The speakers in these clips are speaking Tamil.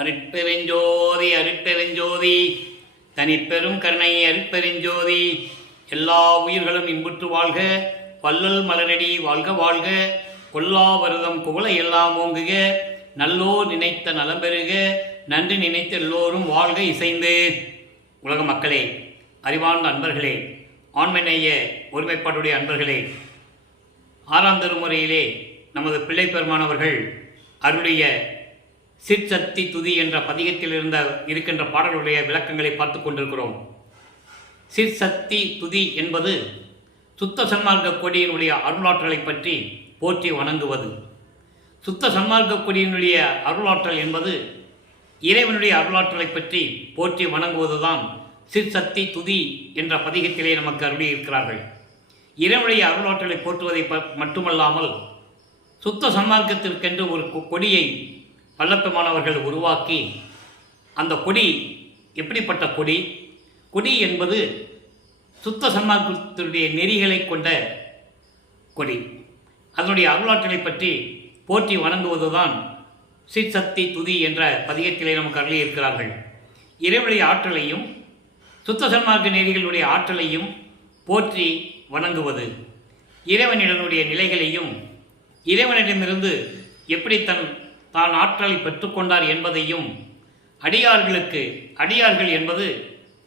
அருட்பெருஞ்சோதி அருட்பெருஞ்சோதி தனிப்பெரும் கருணை அருட்பெருஞ்சோதி. எல்லா உயிர்களும் இன்புற்று வாழ்க, வள்ளல் மலரடி வாழ்க வாழ்க, கொல்லா வருதம் குவளை எல்லாம் ஓங்குக, நல்லோர் நினைத்த நலம் பெறுக, நன்றி நினைத்த எல்லோரும் வாழ்க இசைந்து. உலக மக்களே, அறிவார்ந்த அன்பர்களே, ஆண்மநேய ஒருமைப்பாட்டுடைய அன்பர்களே, 6ஆம் திருமுறையிலே நமது பிள்ளை பெருமானவர்கள் அருளிய சிற்சத்தி துதி என்ற பதிகத்தில் இருக்கின்ற பாடல்களுடைய விளக்கங்களை பார்த்து கொண்டிருக்கிறோம். சிற்சத்தி துதி என்பது சுத்த சன்மார்க்க கொடியினுடைய அருளாற்றலை பற்றி போற்றி வணங்குவது. சுத்த சன்மார்க்க கொடியினுடைய அருளாற்றல் என்பது இறைவனுடைய அருளாற்றலை பற்றி போற்றி வணங்குவதுதான் சிற்சத்தி துதி என்ற பதிகத்திலே நமக்கு அருளி இருக்கிறார்கள். இறைவனுடைய அருளாற்றலை போற்றுவதை மட்டுமல்லாமல் சுத்த சன்மார்க்கத்திற்கென்று ஒரு கொடியை வல்லப்பெருமானவர்கள் உருவாக்கி, அந்த கொடி எப்படிப்பட்ட கொடி? கொடி என்பது சுத்த சன்மார்க்கத்தினுடைய நெறிகளை கொண்ட கொடி. அதனுடைய அருளாற்றலை பற்றி போற்றி வணங்குவதுதான் சிற்சத்தி துதி என்ற பதிகத்திலே நமக்கு அருளியிருக்கிறார்கள். இறைவனுடைய ஆற்றலையும் சுத்த சன்மார்க்க நெறிகளுடைய ஆற்றலையும் போற்றி வணங்குவது, இறைவனிடனுடைய நிலைகளையும் இறைவனிடமிருந்து எப்படி தான் ஆற்றலை பெற்றுக்கொண்டார் என்பதையும், அடியார்கள் என்பது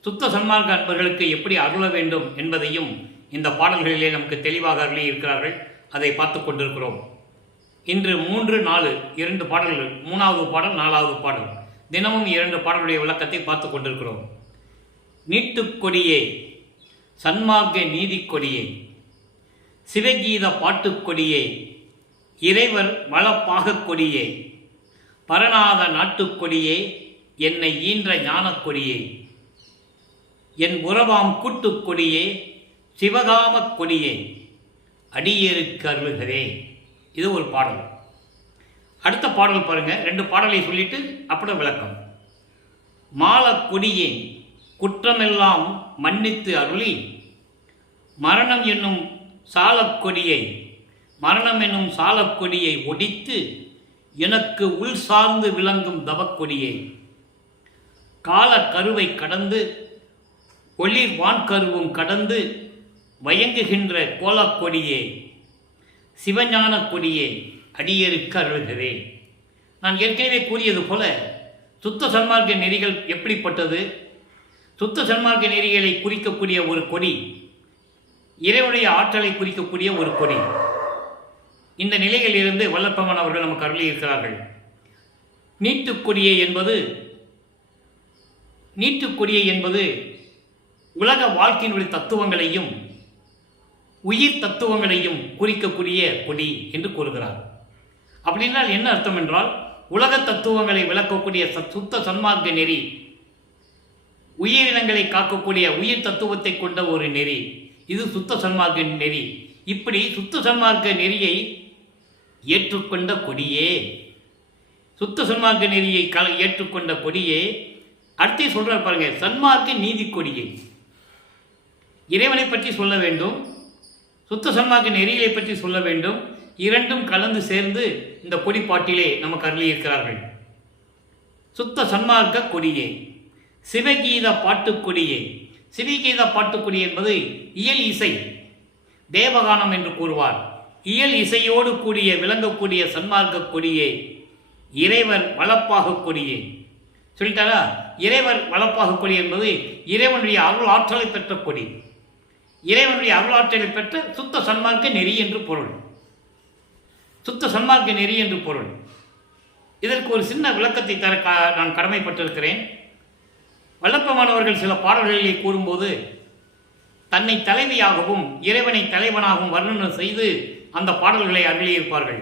சுத்த சன்மார்க்க அன்பர்களுக்கு எப்படி அருள வேண்டும் என்பதையும் இந்த பாடல்களிலே நமக்கு தெளிவாக அருளி இருக்கிறார்கள். அதை பார்த்து கொண்டிருக்கிறோம். இன்று 3, 4 2 பாடல்கள், 3வது பாடல் 4வது பாடல், தினமும் 2 பாடலுடைய விளக்கத்தை பார்த்து கொண்டிருக்கிறோம். நீட்டுக்கொடியே, சன்மார்க்க நீதி கொடியே, சிவகீத பாட்டுக்கொடியே, இறைவர் வளப்பாக கொடியே, பரநாத நாட்டுக்கொடியே, என்னை ஈன்ற ஞானக்கொடியே, என் உறவாம் கூட்டுக்கொடியே, சிவகாமக் கொடியே, அடியேருக்கு அருள்கிறே. இது ஒரு பாடல். அடுத்த பாடல் பாருங்க. 2 பாடலை சொல்லிட்டு அப்புறம் விளக்கம். மாலக்கொடியே குற்றமெல்லாம் மன்னித்து அருளி, மரணம் என்னும் சாலக்கொடியை ஒடித்து, எனக்கு உள் சார்ந்து விளங்கும் தவக்கொடியை, கால கருவை கடந்து ஒளிர் வான்கருவும் கடந்து வயங்குகின்ற கோலக்கொடியே, சிவஞான கொடியே, அடியேருக்கு அருள்கிறே. நான் ஏற்கனவே கூறியது போல சுத்த சன்மார்க்க நெறிகள் எப்படிப்பட்டது? சுத்த சன்மார்க்க நெறிகளை குறிக்கக்கூடிய ஒரு கொடி, இறைவனுடைய ஆற்றலை குறிக்கக்கூடிய ஒரு கொடி. இந்த நிலையிலிருந்து வல்லப்பெருமான் அவர்கள் நமக்கு அருளி இருக்கிறார்கள். நீட்டுக்கொடியை என்பது உலக வாழ்க்கையினுடைய தத்துவங்களையும் உயிர் தத்துவங்களையும் குறிக்கக்கூடிய கொடி என்று கூறுகிறார். அப்படின்னால் என்ன அர்த்தம் என்றால், உலக தத்துவங்களை விளக்கக்கூடிய சுத்த சன்மார்க்க நெறி, உயிரினங்களை காக்கக்கூடிய உயிர் தத்துவத்தை கொண்ட ஒரு நெறி, இது சுத்த சன்மார்க்க நெறி. இப்படி சுத்த சன்மார்க்க நெறியை ஏற்றுக்கொண்ட கொடியே, சுத்த சன்மார்க்க நெறியை ஏற்றுக்கொண்ட கொடியே. அடுத்து சொல்ற பாருங்க, சன்மார்க்க நீதி கொடியை. இறைவனை பற்றி சொல்ல வேண்டும், சுத்த சன்மார்க்க நெறிகளை பற்றி சொல்ல வேண்டும். இரண்டும் கலந்து சேர்ந்து இந்த கொடிப்பாட்டிலே நமக்கு அருளி இருக்கிறார்கள். சுத்த சன்மார்க்க கொடியே, சிவகீத பாட்டுக்கொடியே. சிவகீத பாட்டுக்கொடி என்பது இயல் இசை, தேவகானம் என்று கூறுவார். இயல் இசையோடு கூடிய விளங்கக்கூடிய சன்மார்க்க கொடியே, இறைவர் வளப்பாக கொடியே. சொல்லிட்டாரா? இறைவர் வளப்பாக கொடி என்பது இறைவனுடைய அருள் ஆற்றலை பெற்ற கொடி, இறைவனுடைய அருள் ஆற்றலை பெற்ற சுத்த சன்மார்க்க நெறி என்று பொருள். சுத்த சன்மார்க்க நெறி என்று பொருள். இதற்கு ஒரு சின்ன விளக்கத்தை தர நான் கடமைப்பட்டிருக்கிறேன். வல்லப்பெருமானவர்கள் சில பாடல்களிலே கூறும்போது தன்னை தலைவியாகவும் இறைவனை தலைவனாகவும் வர்ணனை செய்து அந்த பாடல்களை அருளியிருப்பார்கள்.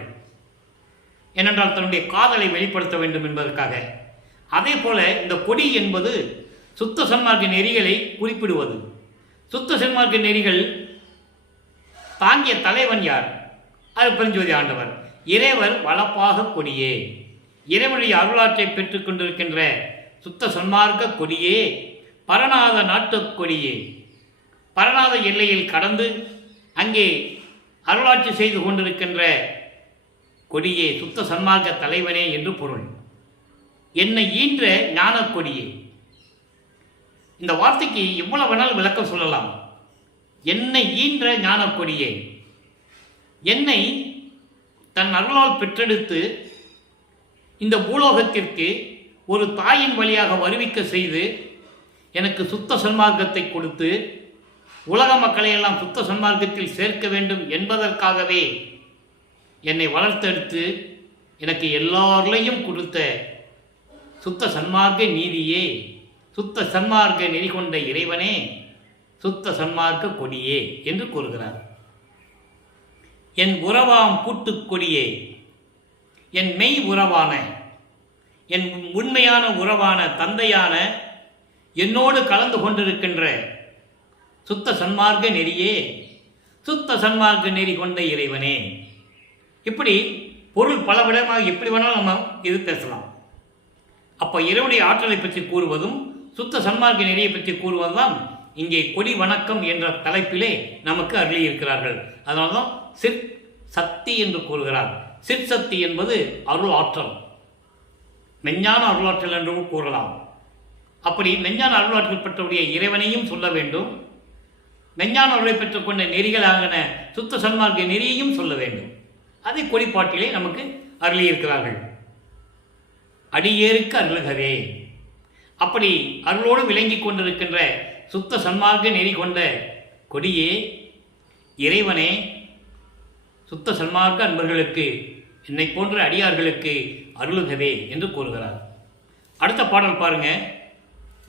ஏனென்றால் தன்னுடைய காதலை வெளிப்படுத்த வேண்டும் என்பதற்காக. அதே போல இந்த கொடி என்பது சுத்த சன்மார்க்க நெறிகளை குறிப்பிடுவது. சுத்த சன்மார்க்க நெறிகள் தாங்கிய தலைவன் யார்? அருட்பெருஞ்சோதி ஆண்டவர். இறைவர் வளப்பாக கொடியே, இறைவனுடைய அருளாற்றை பெற்றுக் கொண்டிருக்கின்ற சுத்த சன்மார்க்க கொடியே, பரநாத நாட்டுக் கொடியே, பரநாத எல்லையில் கடந்து அங்கே அருளாட்சி செய்து கொண்டிருக்கின்ற கொடியே, சுத்த சன்மார்க்க தலைவனே என்று பொருள். என்னை ஈன்ற ஞானக் கொடியே. இந்த வார்த்தைக்கு எவ்வளவு வேணாலும் விளக்கம் சொல்லலாம். என்னை ஈன்ற ஞானக் கொடியே, என்னை தன் அருளால் பெற்றெடுத்து இந்த பூலோகத்திற்கு ஒரு தாயின் வழியாக வருவிக்க செய்து எனக்கு சுத்த சன்மார்க்கத்தை கொடுத்து உலக மக்களை எல்லாம் சுத்த சன்மார்க்கத்தில் சேர்க்க வேண்டும் என்பதற்காகவே என்னை வளர்த்தெடுத்து எனக்கு எல்லாரையும் கொடுத்த சுத்த சன்மார்க்க நீதியே, சுத்த சன்மார்க்க நெறி கொண்ட இறைவனே, சுத்த சன்மார்க்க கொடியே என்று கூறுகிறார். என் உறவாம் கூட்டுக் கொடியே, என் மெய் உறவான, என் உண்மையான உறவான தந்தையான என்னோடு கலந்து கொண்டிருக்கின்ற சுத்த சன்மார்க்க நெறியே, சுத்த சன்மார்க்க நெறி கொண்ட இறைவனே. இப்படி பொருள் பல விதமாக எப்படி வேணாலும் நம்ம இது பேசலாம். அப்போ இறைவனுடைய ஆற்றலை பற்றி கூறுவதும் சுத்த சன்மார்க்க நெறியை பற்றி கூறுவதுதான் இங்கே கொடி வணக்கம் என்ற தலைப்பிலே நமக்கு அருளியிருக்கிறார்கள். அதனால்தான் சிற் சக்தி என்று கூறுகிறார். சிற்சக்தி என்பது அருள் ஆற்றல், மெஞ்ஞான அருளாற்றல் என்றும் கூறலாம். அப்படி மெஞ்ஞான அருளாற்றல் பெற்றவுடைய இறைவனையும் சொல்ல வேண்டும், மெஞ்ஞான அருளை பெற்றுக்கொண்ட நெறிகளாகின சுத்த சன்மார்க்க நெறியையும் சொல்ல வேண்டும். அதை கொடிப்பாட்டிலே நமக்கு அருளியிருக்கிறார்கள். அடியேருக்கு அருள்கவே. அப்படி அருளோடு விளங்கி கொண்டிருக்கின்ற சுத்த சன்மார்க்க நெறி கொண்ட கொடியே, இறைவனே, சுத்த சன்மார்க்க அன்பர்களுக்கு, என்னை போன்ற அடியார்களுக்கு அருளுகவே என்று கூறுகிறார். அடுத்த பாடல் பாருங்க.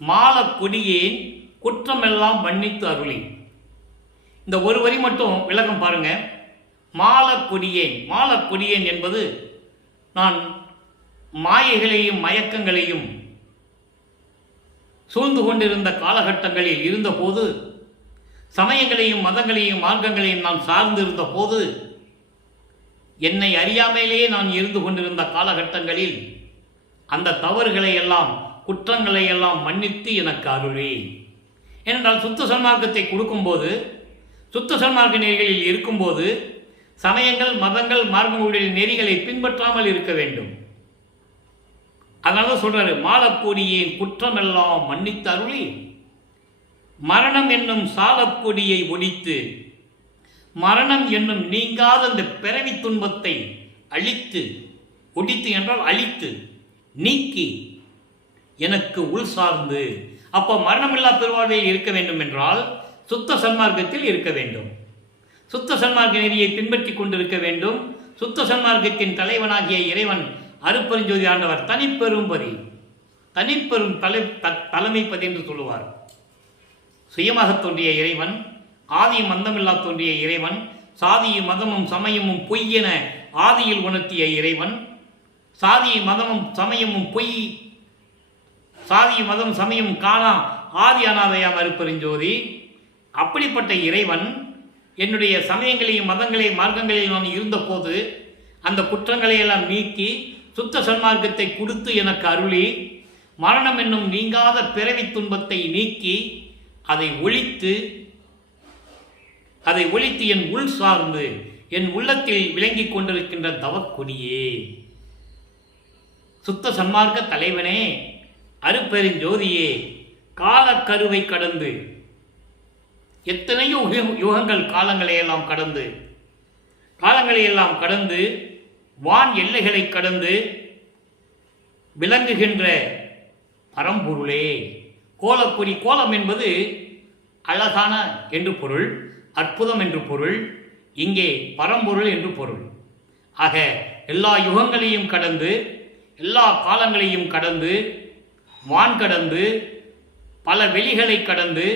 மால கொடியேன் குற்றமெல்லாம் மன்னித்து அருளி. இந்த ஒரு வரி மட்டும் விளக்கம் பாருங்க. மால கொடியேன், மால கொடியேன் என்பது நான் மாயைகளையும் மயக்கங்களையும் சூழ்ந்து கொண்டிருந்த காலகட்டங்களில் இருந்தபோது, சமயங்களையும் மதங்களையும் மார்க்கங்களையும் நான் சார்ந்திருந்த போது, என்னை அறியாமலேயே நான் இருந்து கொண்டிருந்த காலகட்டங்களில் அந்த தவறுகளை எல்லாம், குற்றங்களை எல்லாம் மன்னித்து எனக்கு அருளே. ஏனென்றால் சுத்த சன்மார்க்கத்தை கொடுக்கும்போது, சுத்த சன்மார்க்க நெறிகளில் இருக்கும்போது, சமயங்கள் மதங்கள் மார்க்கங்களுடைய நெறிகளை பின்பற்றாமல் இருக்க வேண்டும். அதனால சொல்றாரு, மாலக்கொடியேன் குற்றமெல்லாம் மன்னித்து அருளி மரணம் என்னும் சாலக்கொடியை ஒழித்து, மரணம் என்னும் நீங்காத அந்த பிறவி துன்பத்தை அழித்து, ஒழித்து என்றால் அழித்து, நீக்கி எனக்கு உள் சார்ந்து. அப்போ மரணமில்லா பெருவாழ்வில் இருக்க வேண்டும் என்றால் சுத்த சன்மார்க்கத்தில் இருக்க வேண்டும், சுத்த சன்மார்க்க நெறியை பின்பற்றி கொண்டிருக்க வேண்டும். சுத்த சன்மார்க்கத்தின் தலைவனாகிய இறைவன் அருட்பெருஞ்சோதி ஆண்டவர் தனிப்பெரும்பதி, தனிப்பெரும் தலைமைப்பதி என்று சொல்லுவார். சுயமாக தோன்றிய இறைவன், ஆதியும் அந்தமில்லா தோன்றிய இறைவன், சாதியும் மதமும் சமயமும் பொய் என ஆதியில் உணர்த்திய இறைவன், சாதியும் மதமும் சமயமும் பொய், சாதியும் மதம் சமயம் காணா ஆதி அநாதையாம் அருட்பெருஞ்சோதி. அப்படிப்பட்ட இறைவன் என்னுடைய சமயங்களையும் மதங்களையும் மார்க்கங்களையும் நான் இருந்தபோது அந்த குற்றங்களை எல்லாம் நீக்கி சுத்த சன்மார்க்கத்தை கொடுத்து எனக்கு அருளி, மரணம் என்னும் நீங்காத பிறவி துன்பத்தை நீக்கி அதை ஒழித்து என் உள் சார்ந்து என் உள்ளத்தில் விளங்கி கொண்டிருக்கின்ற தவக்கொடியே, சுத்த சன்மார்க்க தலைவனே, அருட்பெருஞ்சோதியே, காலக்கருவை கடந்து, எத்தனையோ யுகங்கள் காலங்களையெல்லாம் கடந்து வான் எல்லைகளை கடந்து விளங்குகின்ற பரம்பொருளே. கோலக்கொடி, கோலம் என்பது அழகான என்று பொருள், அற்புதம் என்று பொருள், இங்கே பரம்பொருள் என்று பொருள். ஆக எல்லா யுகங்களையும் கடந்து, எல்லா காலங்களையும் கடந்து, வான் கடந்து, பல வெளிகளை கடந்து,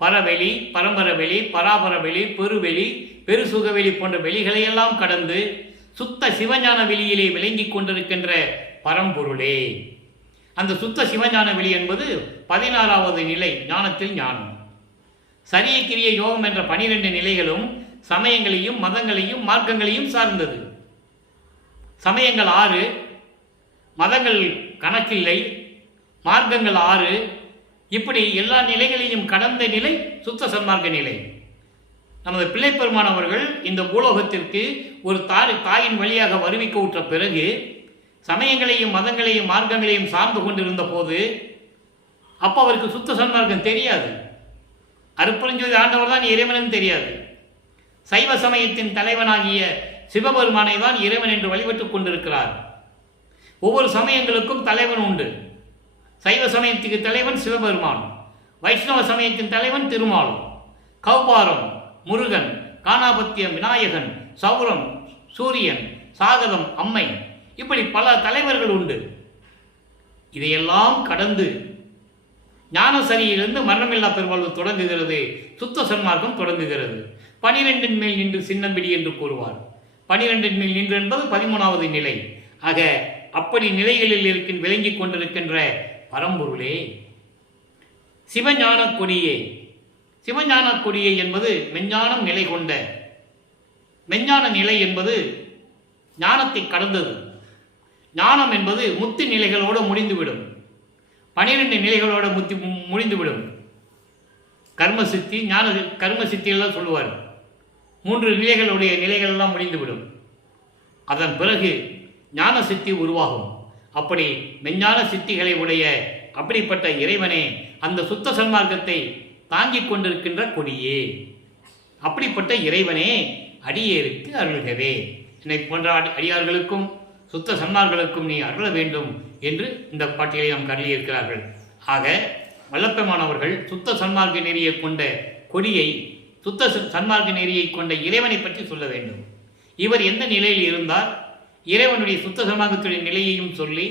பரவெளி, பரம்பரவெளி, பராபரவெளி, பெருவெளி, பெருசுகவெளி போன்ற வெளிகளையெல்லாம் கடந்து சுத்த சிவஞான வெளியிலே விளங்கி கொண்டிருக்கின்ற பரம்பொருளே. அந்த சுத்த சிவஞான வெளி என்பது 16வது நிலை, ஞானத்தில் ஞானம். சரிய கிரிய யோகம் என்ற 12 நிலைகளும் சமயங்களையும் மதங்களையும் மார்க்கங்களையும் சார்ந்தது. சமயங்கள் 6, மதங்கள் கணக்கில்லை, மார்க்கங்கள் 6, இப்படி எல்லா நிலைகளையும் கடந்த நிலை சுத்த சன்மார்க்க நிலை. நமது பிள்ளைப்பெருமான் அவர்கள் இந்த பூலோகத்திற்கு ஒரு தாயின் வழியாக வருவிக்க உற்ற பிறகு சமயங்களையும் மதங்களையும் மார்க்கங்களையும் சார்ந்து கொண்டிருந்த போது அப்போ அவருக்கு சுத்த சன்மார்க்கம் தெரியாது. அருட்பெருஞ்சோதி ஆண்டவர் தான் இறைவனும் தெரியாது. சைவ சமயத்தின் தலைவனாகிய சிவபெருமானை தான் இறைவன் என்று வழிபட்டுக் கொண்டிருக்கிறார். ஒவ்வொரு சமயங்களுக்கும் தலைவன் உண்டு. சைவ சமயத்துக்கு தலைவன் சிவபெருமான், வைஷ்ணவ சமயத்தின் தலைவன் திருமால், கௌபாரம் முருகன், காணாபத்தியம் விநாயகன், சௌரம் சூரியன், சாகதம் அம்மை, இப்படி பல தலைவர்கள் உண்டு. இதையெல்லாம் கடந்து ஞானசரியிலிருந்து மரணமில்லா பெருவாழ்வு தொடங்குகிறது, சுத்த சன்மார்க்கம் தொடங்குகிறது. 12 மேல் நின்று சின்னம்பிடி என்று கூறுவார். 12 மேல் நின்று என்பது 13வது நிலை. ஆக அப்படி நிலைகளில் விளங்கிக் கொண்டிருக்கின்ற பரம்பொருளே, சிவஞான கொடியே. சிவஞான கொடியே என்பது மெஞ்ஞானம் நிலை கொண்ட, மெஞ்ஞான நிலை என்பது ஞானத்தை கடந்தது. ஞானம் என்பது முத்து நிலைகளோடு முடிந்துவிடும். 12 நிலைகளோட முடிந்துவிடும். கர்மசித்தி, ஞான கர்மசித்தி எல்லாம் சொல்லுவார். 3 நிலைகளுடைய நிலைகள் எல்லாம் முடிந்துவிடும். அதன் பிறகு ஞான சித்தி உருவாகும். அப்படி மெஞ்ஞான சித்திகளை உடைய அப்படிப்பட்ட இறைவனே, அந்த சுத்த சன்மார்க்கத்தை தாங்கிக் கொண்டிருக்கின்ற கொடியே, அப்படிப்பட்ட இறைவனே அடியேருக்கு அருள்கவே. என்னை போன்ற அடியார்களுக்கும் சுத்த சன்மார்களுக்கும் நீ அருள வேண்டும் என்று இந்த பாட்டிலை நாம் கருளியிருக்கிறார்கள். ஆக வல்லப்பெருமானவர்கள் சுத்த சன்மார்க்க நெறியை கொண்ட கொடியை, சுத்த சன்மார்க்க நெறியை கொண்ட இறைவனை பற்றி சொல்ல வேண்டும். இவர் எந்த நிலையில் இருந்தார், இறைவனுடைய சுத்த சன்மார்க்கத்துடைய நிலையையும் சொல்லி,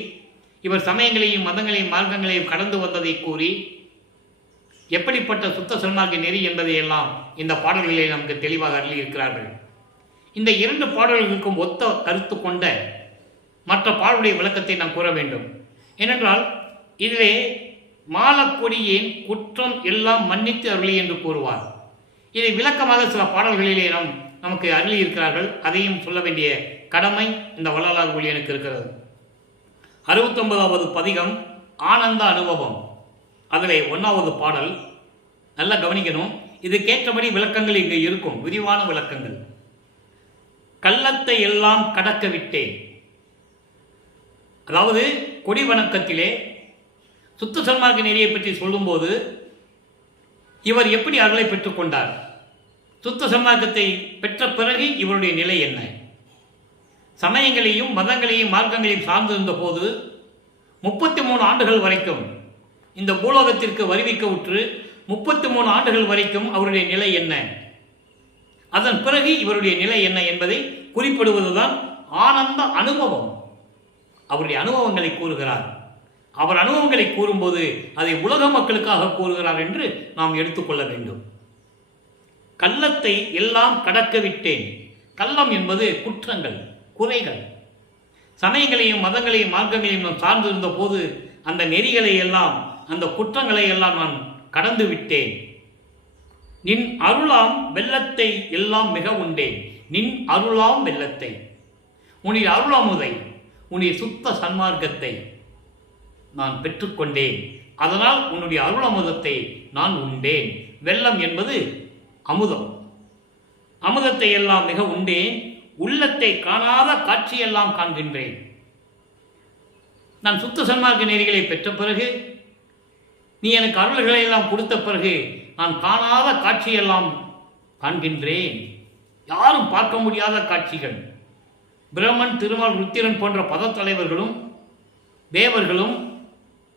இவர் சமயங்களையும் மதங்களையும் மார்க்கங்களையும் கடந்து வந்ததை கூறி, எப்படிப்பட்ட சுத்த சன்மார்க்க நெறி என்பதையெல்லாம் இந்த பாடல்களிலே நமக்கு தெளிவாக அருளியிருக்கிறார்கள். இந்த 2 பாடல்களுக்கும் ஒத்த கருத்து கொண்ட மற்ற பாடலுடைய விளக்கத்தை நாம் கூற வேண்டும். ஏனென்றால் இதிலே மாலக்கொடியேன் குற்றம் எல்லாம் மன்னித்து அருளி என்று கூறுவார். இதை விளக்கமாக சில பாடல்களிலே நமக்கு அருளி இருக்கிறார்கள். அதையும் சொல்ல வேண்டிய கடமை இந்த வள்ளலார் ஊழியனுக்கு இருக்கிறது. 69வது பதிகம் ஆனந்த அனுபவம். அதில் 1வது பாடல் நல்லா கவனிக்கணும். இதுக்கேற்றபடி விளக்கங்கள் இங்கு இருக்கும், விரிவான விளக்கங்கள். கள்ளத்தை எல்லாம் கடக்க விட்டேன். அதாவது கொடி வணக்கத்திலே சுத்த சன்மார்க்க நெறியை பற்றி சொல்லும்போது இவர் எப்படி அருளை பெற்றுக்கொண்டார், சுத்த சன்மார்க்கத்தை பெற்ற பிறகு இவருடைய நிலை என்ன, சமயங்களையும் மதங்களையும் மார்க்கங்களையும் சார்ந்திருந்த போது 33 ஆண்டுகள் வரைக்கும் இந்த பூலோகத்திற்கு வருவிக்க உற்று 33 ஆண்டுகள் வரைக்கும் அவருடைய நிலை என்ன, அதன் பிறகு இவருடைய நிலை என்ன என்பதை குறிப்பிடுவதுதான் ஆனந்த அனுபவம். அவருடைய அனுபவங்களை கூறுகிறார். அவர் அனுபவங்களை கூறும்போது அதை உலக மக்களுக்காக கூறுகிறார் என்று நாம் எடுத்துக்கொள்ள வேண்டும். கள்ளத்தை எல்லாம் கடக்க விட்டேன். கள்ளம் என்பது குற்றங்கள், குறைகள். சமயங்களையும் மதங்களையும் மார்க்கங்களையும் நான் சார்ந்திருந்த போது அந்த நெறிகளை எல்லாம், அந்த குற்றங்களை எல்லாம் நான் கடந்து விட்டேன். நின் அருளாம் வெள்ளத்தை எல்லாம் மிக உண்டேன். நின் அருளாம் வெள்ளத்தை, உன்னுடைய அருளாமுதை, உன்னுடைய சுத்த சன்மார்க்கத்தை நான் பெற்றுக்கொண்டேன். அதனால் உன்னுடைய அருளமுதத்தை நான் உண்டேன். வெள்ளம் என்பது அமுதம். அமுதத்தை எல்லாம் மிக உண்டேன். உள்ளத்தை காணாத காட்சியெல்லாம் காண்கின்றேன். நான் சுத்த சன்மார்க்க நெறிகளை பெற்ற பிறகு, நீ எனக்கு அருள்களை எல்லாம் கொடுத்த பிறகு நான் காணாத காட்சியெல்லாம் காண்கின்றேன். யாரும் பார்க்க முடியாத காட்சிகள். பிரம்மன், திருமால், ருத்திரன் போன்ற பதத்தலைவர்களும் தேவர்களும்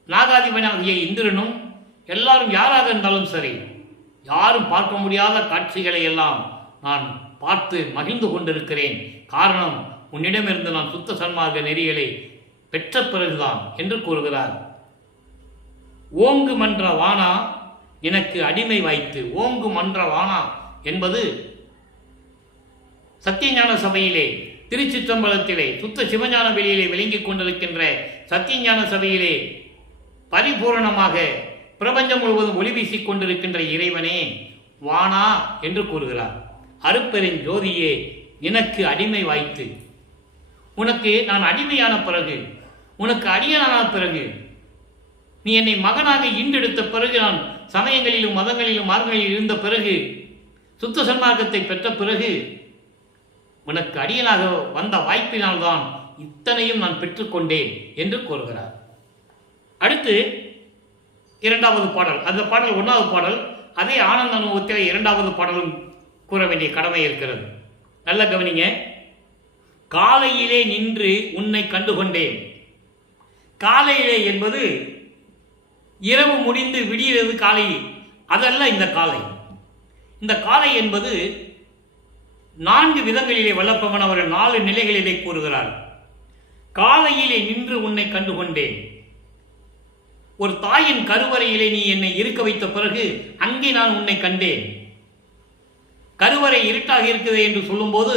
நாகாதிபனாகிய இந்திரனும் எல்லாரும் யாராக இருந்தாலும் சரி, யாரும் பார்க்க முடியாத காட்சிகளை எல்லாம் நான் பார்த்து மகிழ்ந்து கொண்டிருக்கிறேன். காரணம், உன்னிடமிருந்து நான் சுத்த சன்மார்க்க நெறிகளை பெற்ற பிறகுதான் என்று கூறுகிறார். ஓங்கு மன்ற வானா எனக்கு அடிமை வாய்த்து. ஓங்கு மன்ற வானா என்பது சத்தியஞான சபையிலே, திருச்சிற்றம்பலத்திலே, சுத்த சிவஞான வெளியிலே விளங்கிக் கொண்டிருக்கின்ற சத்தியஞான சபையிலே பரிபூரணமாக பிரபஞ்சம் முழுவதும் ஒளி வீசிக் கொண்டிருக்கின்ற இறைவனே வானா என்று கூறுகிறார். அருட்பெருஞ் ஜோதியே எனக்கு அடிமை வாய்த்து. உனக்கு நான் அடிமையான பிறகு, உனக்கு அடியனான பிறகு, நீ என்னை மகனாக ஈண்டெடுத்த பிறகு, நான் சமயங்களிலும் மதங்களிலும் மார்க்கங்களில் இருந்த பிறகு, சுத்த சன்மார்க்கத்தை பெற்ற பிறகு, உனக்கு அடியனாக வந்த வாய்ப்பினால்தான் இத்தனையும் நான் பெற்றுக்கொண்டேன் என்று கூறுகிறார். அடுத்து இரண்டாவது பாடல். அந்த பாடல் 1வது பாடல். அதே ஆனந்த அனுபவத்தில் 2வது பாடலும் கூற வேண்டிய கடமை இருக்கிறது. நல்ல கவனிங்க. காலையிலே நின்று உன்னை கண்டுகொண்டேன். காலையிலே என்பது இரவு முடிந்து விடிகிறது காலை, அதல்ல இந்த காலை. இந்த காலை என்பது 4 விதங்களிலே வல்லப்பவன் அவர்கள் 4 நிலைகளிலே கூறுகிறார். காலையிலே நின்று உன்னை கண்டுகொண்டேன். ஒரு தாயின் கருவறையிலே நீ என்னை இருக்க வைத்த பிறகு அங்கே நான் உன்னை கண்டேன். கருவறை இருட்டாக இருக்குது என்று சொல்லும்போது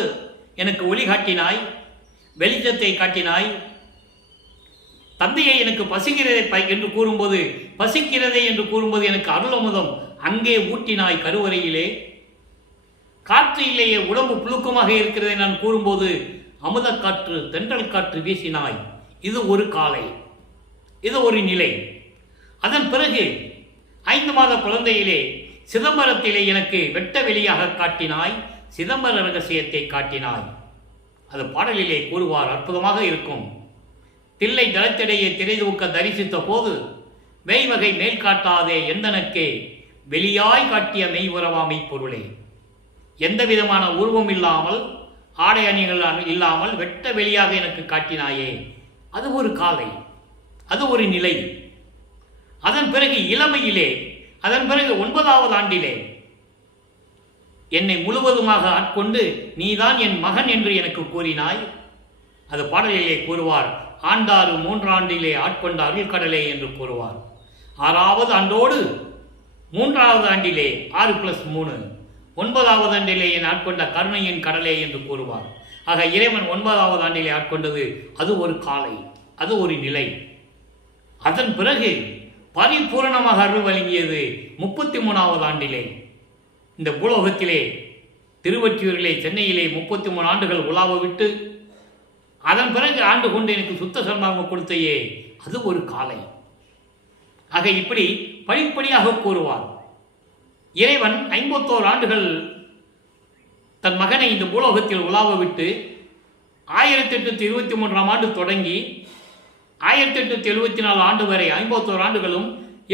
எனக்கு ஒளி காட்டினாய், வெளிச்சத்தை காட்டினாய். தந்தையை எனக்கு பசிக்கிறதை என்று கூறும்போது பசிக்கிறதை என்று கூறும்போது எனக்கு அருளமுதம் அங்கே ஊட்டினாய் கருவறையிலே. காற்று இல்லையே, உடம்பு புழுக்கமாக இருக்கிறதை நான் கூறும்போது அமுத காற்று தென்றல் காற்று வீசினாய். இது ஒரு காலை, இது ஒரு நிலை. அதன் பிறகு 5 மாத குழந்தையிலே சிதம்பரத்திலே எனக்கு வெட்ட வெளியாக காட்டினாய், சிதம்பர ரகசியத்தை காட்டினாய். அது பாடலிலே கூறுவார், அற்புதமாக இருக்கும். தில்லை தளத்திடையே திரைதூக்க தரிசித்த போது மெய்வகை மேல் காட்டாதே எந்தனக்கே வெளியாய் காட்டிய மெய் உறவாமை பொருளே. எந்த விதமான உருவம் இல்லாமல் ஆடை அணிகள் இல்லாமல் வெட்ட வெளியாக எனக்கு காட்டினாயே. அது ஒரு காலை, அது ஒரு நிலை. அதன் பிறகு இளமையிலே, அதன் பிறகு 9வது ஆண்டிலே என்னை முழுவதுமாக ஆட்கொண்டு நீதான் என் மகன் என்று எனக்கு கூறினாய். அது பாடலிலே கூறுவார், ஆண்டாறு 3 ஆண்டிலே ஆட்கொண்ட அருள்கடலே என்று கூறுவார். 6வது ஆண்டோடு 3வது ஆண்டிலே 6+3, 9வது ஆண்டிலே என் ஆட்கொண்ட கருணையின் கடலே என்று கூறுவார். ஆக இறைவன் 9வது ஆண்டிலே ஆட்கொண்டது அது ஒரு காலை, அது ஒரு நிலை. அதன் பிறகு பரிபூரணமாக அருள் வழங்கியது 33வது ஆண்டிலே. இந்த பூலோகத்திலே திருவொற்றியூரிலே சென்னையிலே 33 ஆண்டுகள் உலாவ விட்டு அதன் பிறகு ஆண்டு கொண்டு எனக்கு சுத்த சன்மார்க்கம் கொடுத்தையே, அது ஒரு காலை. ஆக இப்படி படிப்படியாக கூறுவார். இறைவன் 51 ஆண்டுகள் தன் மகனை இந்த பூலோகத்தில் உலாவ விட்டு 1823ஆம் ஆண்டு தொடங்கி 1874 ஆண்டு வரை 51 ஆண்டுகளும்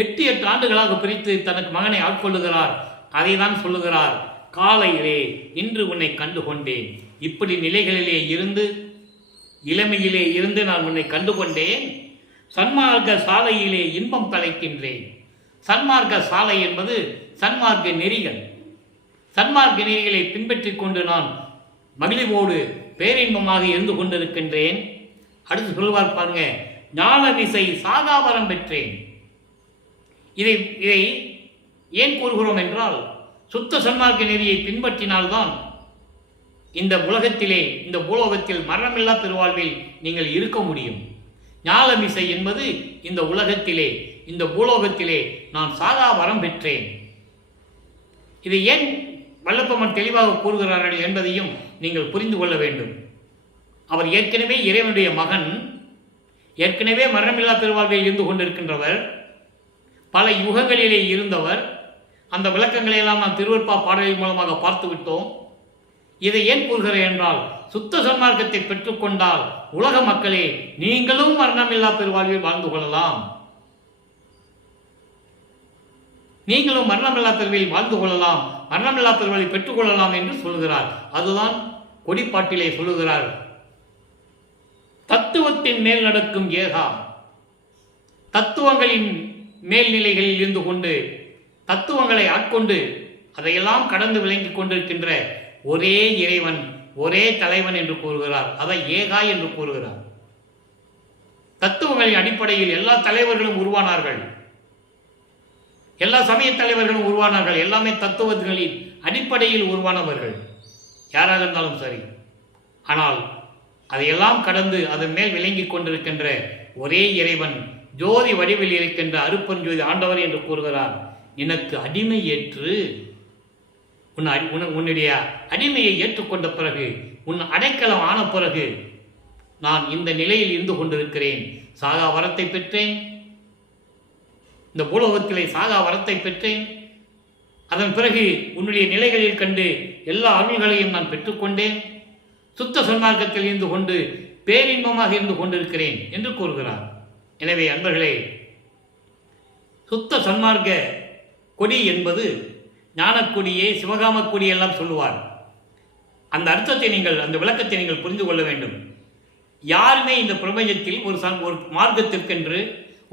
8 ஆண்டுகளாக பிரித்து தனக்கு மகனை ஆட்கொள்ளுகிறார். அதை தான் சொல்லுகிறார், காலையிலே இன்று உன்னை கண்டு கொண்டேன். இப்படி நிலைகளிலே இருந்து, இளமையிலே இருந்து நான் உன்னை கண்டு கொண்டேன். சன்மார்க்க சாலையிலே இன்பம் தலைக்கின்றேன். சன்மார்க்க சாலை என்பது சன்மார்க்க நெறிகள். சன்மார்க்க நெறிகளை பின்பற்றி கொண்டு நான் மகிழ்வோடு பேரின்பமாக இருந்து கொண்டிருக்கின்றேன். அடுத்து சொல்லுவார் பாருங்க, ஞானமிசை சாகாவரம் பெற்றேன். இதை ஏன் கூறுகிறோம் என்றால், சுத்த சன்மார்க்க நெறியை பின்பற்றினால்தான் இந்த உலகத்திலே, இந்த பூலோகத்தில் மரணமில்லா பெருவாழ்வில் நீங்கள் இருக்க முடியும். ஞானமிசை என்பது இந்த உலகத்திலே, இந்த பூலோகத்திலே நான் சாகா வரம் பெற்றேன். இதை ஏன் வல்லப்பமன் தெளிவாக கூறுகிறார்கள் என்பதையும் நீங்கள் புரிந்து கொள்ள வேண்டும். அவர் ஏற்கனவே இறைவனுடைய மகன், ஏற்கனவே மரணமில்லா பெருவாழ்வில் இருந்து கொண்டிருக்கின்றவர், பல யுகங்களிலே இருந்தவர். அந்த விளக்கங்களை எல்லாம் நாம் திருவருட்பா பாடலின் மூலமாக பார்த்து விட்டோம். இதை ஏன் கூறுகிறேன் என்றால், சுத்த சன்மார்க்கத்தை பெற்றுக்கொண்டால் உலக மக்களே நீங்களும் மரணமில்லா பெருவாழ்வில் வாழ்ந்து கொள்ளலாம், நீங்களும் மரணமில்லா பெருவில் வாழ்ந்து கொள்ளலாம், மரணமில்லா பெருவாழ்வை பெற்றுக்கொள்ளலாம் என்று சொல்லுகிறார். அதுதான் கொடிப்பாட்டிலே சொல்லுகிறார், தத்துவத்தின் மேல் நடக்கும் ஏகா. தத்துவங்களின் மேல்நிலைகளில் இருந்து கொண்டு தத்துவங்களை ஆட்கொண்டு அதையெல்லாம் கடந்து விளங்கி கொண்டிருக்கின்ற ஒரே இறைவன், ஒரே தலைவன் என்று கூறுகிறார். அதை ஏகா என்று கூறுகிறார். தத்துவங்களின் அடிப்படையில் எல்லா தலைவர்களும் உருவானார்கள், எல்லா சமய தலைவர்களும் உருவானார்கள். எல்லாமே தத்துவங்களின் அடிப்படையில் உருவானவர்கள் யாராக இருந்தாலும் சரி. ஆனால் அதையெல்லாம் கடந்து அதன் மேல் விளங்கி கொண்டிருக்கின்ற ஒரே இறைவன், ஜோதி வடிவில் இருக்கின்ற அருப்பெருஞ்சோதி ஆண்டவர் என்று கூறுகிறார். எனக்கு அடிமை ஏற்று, உன்னுடைய அடிமையை ஏற்றுக்கொண்ட பிறகு, உன் அடைக்கலம் ஆன பிறகு நான் இந்த நிலையில் இருந்து கொண்டிருக்கிறேன். சாகா வரத்தை பெற்றேன், இந்த பூலோகத்திலே சாகா வரத்தை பெற்றேன். அதன் பிறகு உன்னுடைய நிலைகளில் கண்டு எல்லா அருள்களையும் நான் பெற்றுக்கொண்டேன். சுத்த சன்மார்க்கத்தில் இருந்து கொண்டு பேரின்பமாக இருந்து கொண்டிருக்கிறேன் என்று கூறுகிறார். எனவே அன்பர்களே, சுத்த சன்மார்க்க கொடி என்பது ஞானக்கொடியே, சிவகாமக் கொடி எல்லாம் சொல்லுவார். அந்த அர்த்தத்தை நீங்கள், அந்த விளக்கத்தை நீங்கள் புரிந்து கொள்ள வேண்டும். யாருமே இந்த பிரபஞ்சத்தில் ஒரு மார்க்கத்திற்கென்று,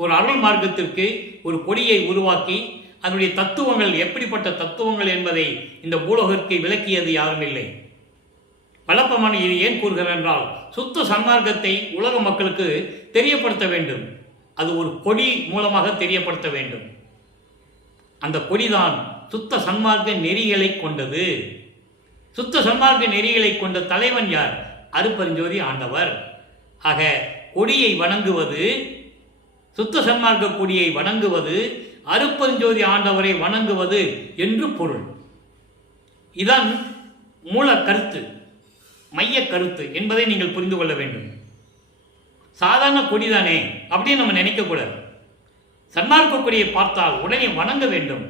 ஒரு அருள் மார்க்கத்திற்கு ஒரு கொடியை உருவாக்கி அதனுடைய தத்துவங்கள் எப்படிப்பட்ட தத்துவங்கள் என்பதை இந்த பூலோகத்திற்கு விளக்கியது யாரும் இல்லை. வல்லபெருமான் இது ஏன் கூறுகிறார் என்றால், சுத்த சன்மார்க்கத்தை உலக மக்களுக்கு தெரியப்படுத்த வேண்டும். அது ஒரு கொடி மூலமாக தெரியப்படுத்த வேண்டும். அந்த கொடிதான் சுத்த சன்மார்க்க நெறிகளை கொண்டது. சுத்த சன்மார்க்க நெறிகளை கொண்ட தலைவன் யார்? அருட்பெருஞ்சோதி ஆண்டவர். ஆக கொடியை வணங்குவது, சுத்த சன்மார்க்க கொடியை வணங்குவது, அருட்பெருஞ்சோதி ஆண்டவரை வணங்குவது என்று பொருள். இதான் மூல கருத்து, மைய கருத்து என்பதை நீங்கள் புரிந்து கொள்ள வேண்டும். சாதாரண கொடிதானே அப்படின்னு நம்ம நினைக்கக்கூடாது. சன்மார்க்க கொடியை பார்த்தால் உடனே வணங்க வேண்டும்.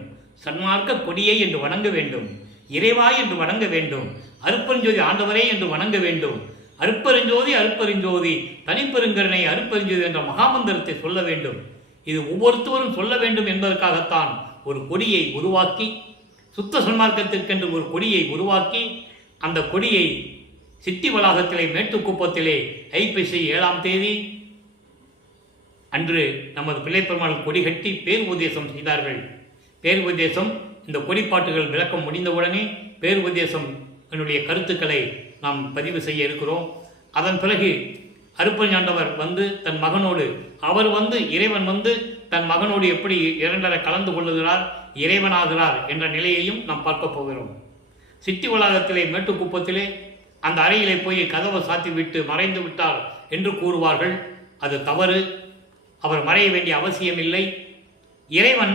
சன்மார்க்க கொடியை என்று வணங்க வேண்டும். இறைவா என்று வணங்க வேண்டும். அருட்பெருஞ்சோதி ஆண்டவரே என்று வணங்க வேண்டும். அருட்பெருஞ்சோதி அருட்பெருஞ்சோதி தனிப்பெருங்கருணை அருட்பெருஞ்சோதி என்ற மகாமந்திரத்தை சொல்ல வேண்டும். இது ஒவ்வொருத்தரும் சொல்ல வேண்டும் என்பதற்காகத்தான் ஒரு கொடியை உருவாக்கி, சுத்த சன்மார்க்கத்திற்கென்று ஒரு கொடியை உருவாக்கி, அந்த கொடியை சித்தி வளாகத்திலே மேட்டுக்குப்பத்திலே ஐப்பசி 7ஆம் தேதி அன்று நமது பிள்ளைப்பெருமாள் கொடி கட்டி பேருபதேசம் செய்தார்கள். பேருபதேசம், இந்த கொடிப்பாட்டுகள் விளக்கம் முடிந்தவுடனே பேருபதேசம் என்னுடைய கருத்துக்களை நாம் பதிவு செய்ய இருக்கிறோம். அதன் பிறகு அருட்பெருஞ்சாண்டவர் வந்து தன் மகனோடு, அவர் வந்து இறைவன் வந்து தன் மகனோடு எப்படி இரண்டரை கலந்து கொள்ளுகிறார், இறைவனாகிறார் என்ற நிலையையும் நாம் பார்க்க போகிறோம். சித்தி வளாகத்திலே மேட்டுக்குப்பத்திலே அந்த அறையிலே போய் கதவை சாத்தி விட்டு மறைந்து விட்டார் என்று கூறுவார்கள். அது தவறு. அவர் மறைய வேண்டிய அவசியம் இல்லை. இறைவன்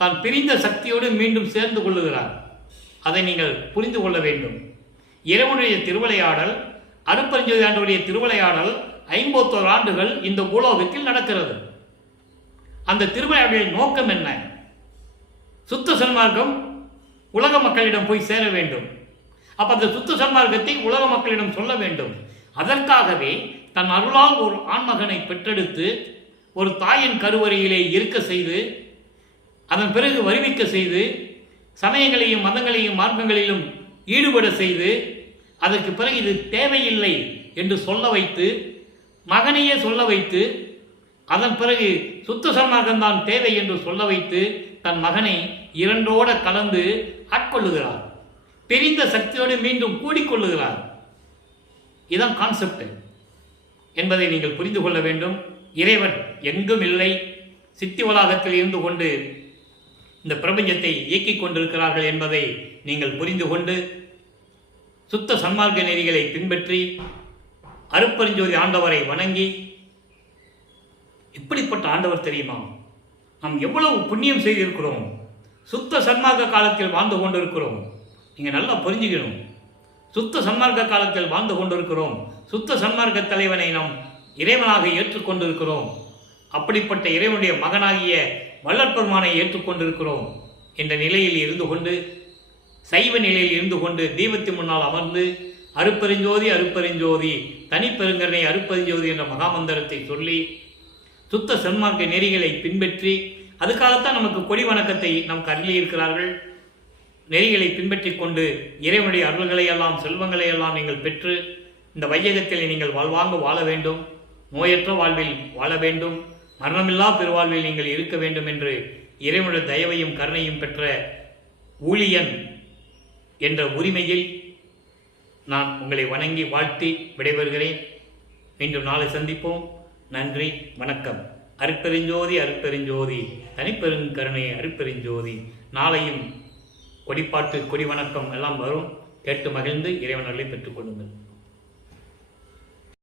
தான் பிரிந்த சக்தியோடு மீண்டும் சேர்ந்து கொள்ளுகிறார். அதை நீங்கள் புரிந்து கொள்ள வேண்டும். இறைவனுடைய திருவிளையாடல், அருட்பெருஞ்சோதி ஆண்டவருடைய திருவிளையாடல் 51 ஆண்டுகள் இந்த பூலோகத்தில் நடக்கிறது. அந்த திருவிளையாடலின் நோக்கம் என்ன? சுத்த சன்மார்க்கம் உலக மக்களிடம் போய் சேர வேண்டும். அப்ப அந்த சுத்த சன்மார்க்கத்தை உலக மக்களிடம் சொல்ல வேண்டும். அதற்காகவே தன் அருளால் ஒரு ஆண்மகனை பெற்றெடுத்து ஒரு தாயின் கருவறையிலே இருக்க செய்து, அதன் பிறகு வருவிக்க செய்து, சமயங்களையும் மதங்களையும் மார்க்கங்களிலும் ஈடுபட செய்து, அதற்கு பிறகு இது தேவையில்லை என்று சொல்ல வைத்து, மகனையே சொல்ல வைத்து, அதன் பிறகு சுத்த சன்மார்க்கம்தான் தேவை என்று சொல்ல வைத்து, தன் மகனை இரண்டோட கலந்து ஆட்கொள்ளுகிறார். பிரிந்த சக்தியோடு மீண்டும் கூடிக்கொள்ளுகிறார். இதுதான் கான்செப்ட் என்பதை நீங்கள் புரிந்து கொள்ள வேண்டும். இறைவன் எங்கும் இல்லை. சித்தி வளாகத்தில் இருந்து கொண்டு இந்த பிரபஞ்சத்தை இயக்கிக் கொண்டிருக்கிறார்கள் என்பதை நீங்கள் புரிந்து கொண்டு, சுத்த சன்மார்க்க நெறிகளை பின்பற்றி அருட்பெருஞ்சோதி ஆண்டவரை வணங்கி, இப்படிப்பட்ட ஆண்டவர் தெரியுமா, நாம் எவ்வளவு புண்ணியம் செய்திருக்கிறோம், சுத்த சன்மார்க்க காலத்தில் வாழ்ந்து கொண்டிருக்கிறோம். நீங்கள் நல்லா புரிஞ்சுக்கணும். சுத்த சன்மார்க்க காலத்தில் வாழ்ந்து கொண்டிருக்கிறோம். சுத்த சன்மார்க்க தலைவனை நாம் இறைவனாக ஏற்றுக்கொண்டிருக்கிறோம். அப்படிப்பட்ட இறைவனுடைய மகனாகிய வல்லற்பெருமானை ஏற்றுக்கொண்டிருக்கிறோம் என்ற நிலையில் இருந்து கொண்டு, சைவ நிலையில் இருந்து கொண்டு தீபத்தின் முன்னால் அமர்ந்து அருட்பெருஞ்சோதி அருட்பெருஞ்சோதி தனிப்பெருங்கருணை அருட்பெருஞ்சோதி என்ற மகாமந்திரத்தை சொல்லி சுத்த சன்மார்க்க நெறிகளை பின்பற்றி, அதுக்காகத்தான் நமக்கு கொடி வணக்கத்தை நமக்கு அருளி இருக்கிறார்கள். நெறிகளை பின்பற்றி கொண்டு இறைவனுடைய அருள்களை எல்லாம், செல்வங்களை எல்லாம் நீங்கள் பெற்று இந்த வையகத்தில் நீங்கள் வாழ்வாங்க வாழ வேண்டும். நோயற்ற வாழ்வில் வாழ வேண்டும். மரணமில்லா பெருவாழ்வில் நீங்கள் இருக்க வேண்டும் என்று இறைவனுடைய தயவையும் கருணையும் பெற்ற ஊழியன் என்ற உரிமையில் நான் உங்களை வணங்கி வாழ்த்தி விடைபெறுகிறேன். மீண்டும் நாளை சந்திப்போம். நன்றி, வணக்கம். அருட்பெருஞ்சோதி அருட்பெருஞ்சோதி தனிப்பெருங்கருணை அருட்பெருஞ்சோதி. நாளையும் கொடிப்பாட்டு, கொடி வணக்கம் எல்லாம் வரும். கேட்டு மகிழ்ந்து இறைவனர்களை பெற்றுக்கொள்ளுங்கள்.